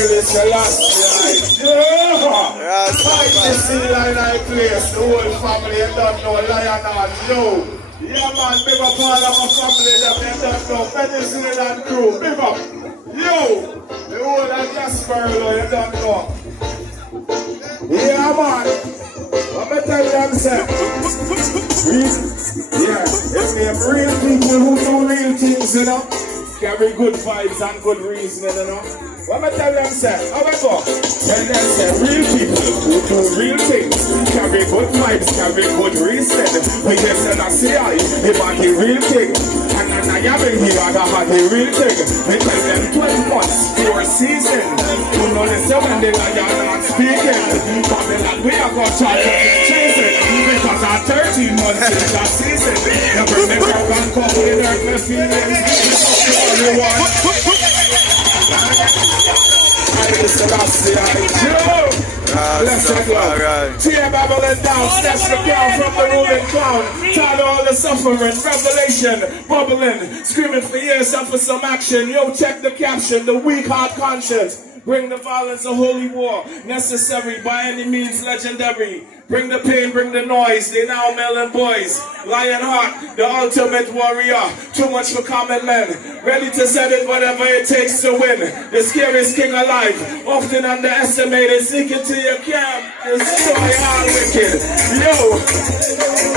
Haile Selassie, yeah. Fight the sea line I place, the whole family, you don't know, Lion Heart, yo. Yeah man, big up all of my family that you don't know, Venezuelan crew, big up. Yo, the whole of Jasper, you don't know. Yeah man, let me tell you them say. Yeah, it's them real people who do real things, you know. Carry good vibes and good reasoning, you know. What I tell them say, how I go? Tell them say, real people who do real things, carry good vibes, carry good reasoning. We get to see I about the real thing. And I have been here, I got the real thing. We tell them 12 months, 4 seasons. You know the 7 days I am not speaking. Babylon, we are going to try to chase it. Because our 13 months is that season. You bring the girl and come with her, my feelings. Tear Babylon down, snatch the crown from the ruling clown. Tired of all the suffering, revelation, bubbling, screaming for years and for some action. Yo, check the caption, the weak heart conscience. Bring the violence of holy war, necessary by any means legendary. Bring the pain, bring the noise, they now melon boys. Lion Heart, the ultimate warrior. Too much for common men. Ready to set it whatever it takes to win. The scariest king alive, often underestimated. Seek it to your camp, destroy all wicked. Yo!